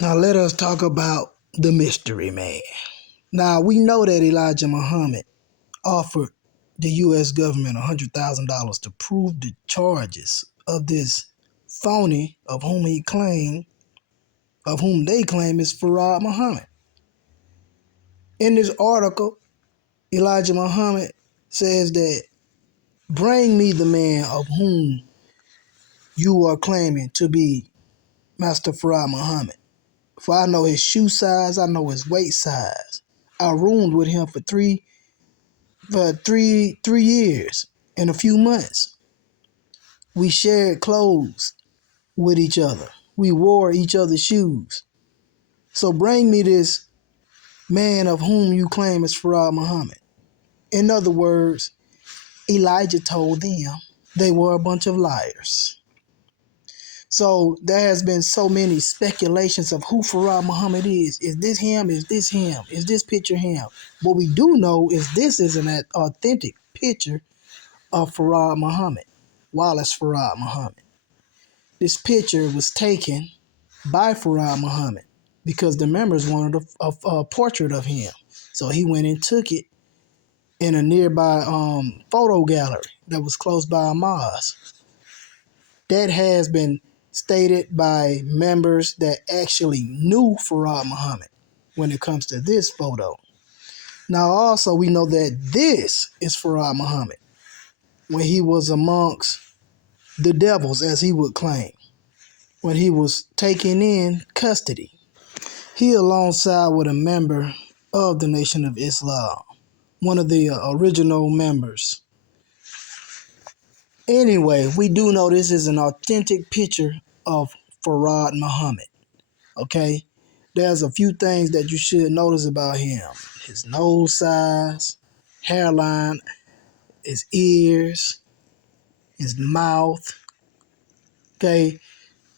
Now let us talk about the mystery man. Now we know that Elijah Muhammad offered the U.S. government $100,000 to prove the charges of this phony of whom they claim is Farad Muhammad. In this article, Elijah Muhammad says that bring me the man of whom you are claiming to be Master Farad Muhammad. For I know his shoe size, I know his weight size. I roomed with him for three years and a few months. We shared clothes with each other. We wore each other's shoes. So bring me this man of whom you claim is Farad Muhammad. In other words, Elijah told them they were a bunch of liars. So there has been so many speculations of who Farad Muhammad is. Is this him? Is this him? Is this picture him? What we do know is this is an authentic picture of Farad Muhammad, Wallace Farad Muhammad. This picture was taken by Farad Muhammad because the members wanted a portrait of him. So he went and took it in a nearby photo gallery that was close by a mosque. That has been stated by members that actually knew Farad Muhammad when it comes to this photo. Now also we know that this is Farad Muhammad when he was amongst the devils, as he would claim, when he was taken in custody. He alongside with a member of the Nation of Islam, one of the original members. Anyway, we do know this is an authentic picture of Farad Muhammad. Okay? There's a few things that you should notice about him. His nose size, hairline, his ears, his mouth. Okay?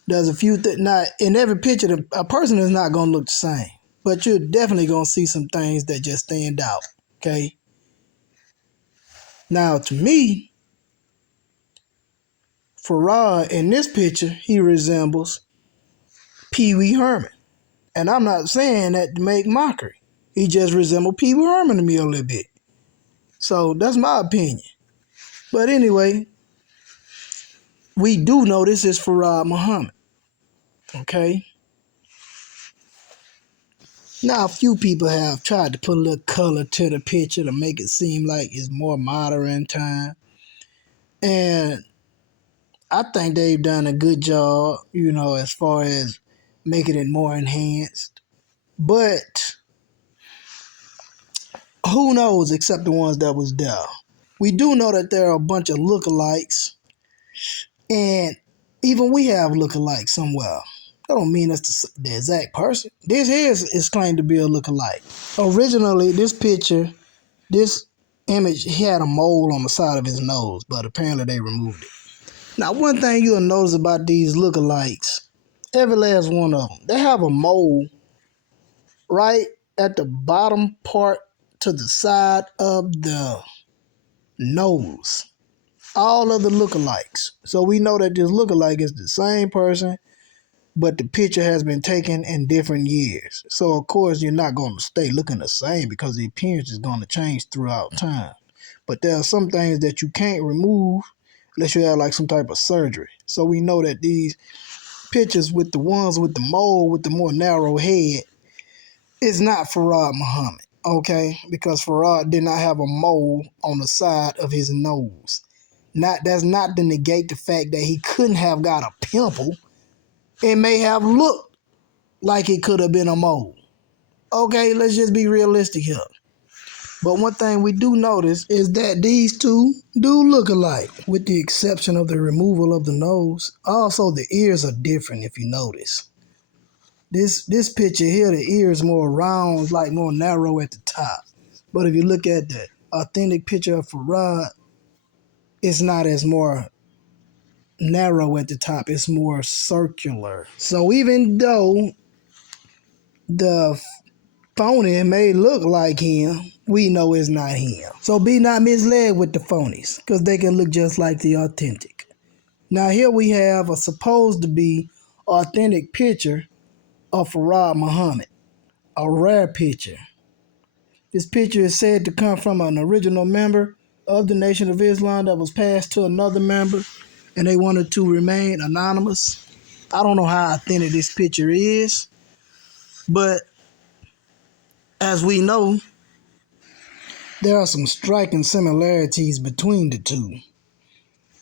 There's a few things. Now, in every picture, a person is not going to look the same. But you're definitely going to see some things that just stand out. Okay? Now, to me, Farad, in this picture, he resembles Pee Wee Herman. And I'm not saying that to make mockery. He just resembled Pee Wee Herman to me a little bit. So that's my opinion. But anyway, we do know this is Farad Muhammad. Okay? Now, a few people have tried to put a little color to the picture to make it seem like it's more modern time. And I think they've done a good job, as far as making it more enhanced. But who knows except the ones that was there. We do know that there are a bunch of lookalikes, and even we have lookalikes somewhere. That don't mean it's the exact person. This here is claimed to be a lookalike. Originally, this image, he had a mole on the side of his nose, but apparently they removed it. Now, one thing you'll notice about these lookalikes, every last one of them, they have a mole right at the bottom part to the side of the nose. All of the lookalikes. So we know that this lookalike is the same person, but the picture has been taken in different years. So of course you're not going to stay looking the same because the appearance is going to change throughout time. But there are some things that you can't remove unless you have like some type of surgery. So we know that these pictures with the ones with the mole with the more narrow head is not Farad Muhammad. Okay? Because Farad did not have a mole on the side of his nose. That's not to negate the fact that he couldn't have got a pimple. It may have looked like it could have been a mole. Okay, let's just be realistic here. But one thing we do notice is that these two do look alike, with the exception of the removal of the nose. Also, the ears are different if you notice. This picture here, the ear is more round, like more narrow at the top. But if you look at the authentic picture of Farad, it's not as more narrow at the top, it's more circular. So even though the phony may look like him, we know it's not him. So be not misled with the phonies, because they can look just like the authentic. Now here we have a supposed to be authentic picture of Farad Muhammad, a rare picture. This picture is said to come from an original member of the Nation of Islam that was passed to another member, and they wanted to remain anonymous. I don't know how authentic this picture is, but as we know, there are some striking similarities between the two.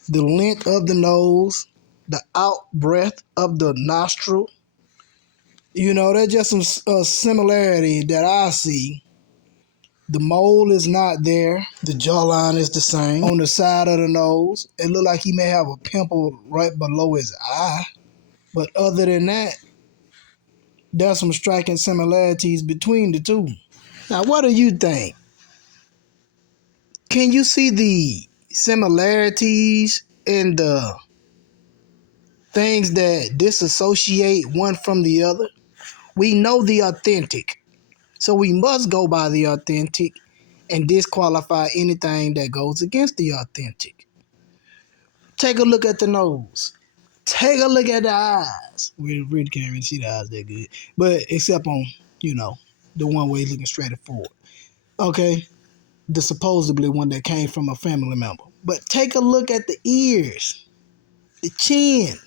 The length of the nose, the out breath of the nostril. There's just some similarity that I see. The mole is not there. The jawline is the same. On the side of the nose, it looked like he may have a pimple right below his eye. But other than that, there's some striking similarities between the two. Now, what do you think? Can you see the similarities in the things that disassociate one from the other? We know the authentic, so we must go by the authentic and disqualify anything that goes against the authentic. Take a look at the nose. Take a look at the eyes. We really can't really see the eyes that good, but except on, the one way looking straight forward. Okay, the supposedly one that came from a family member. But take a look at the ears, the chin.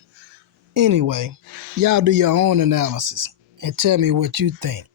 Anyway, y'all do your own analysis and tell me what you think.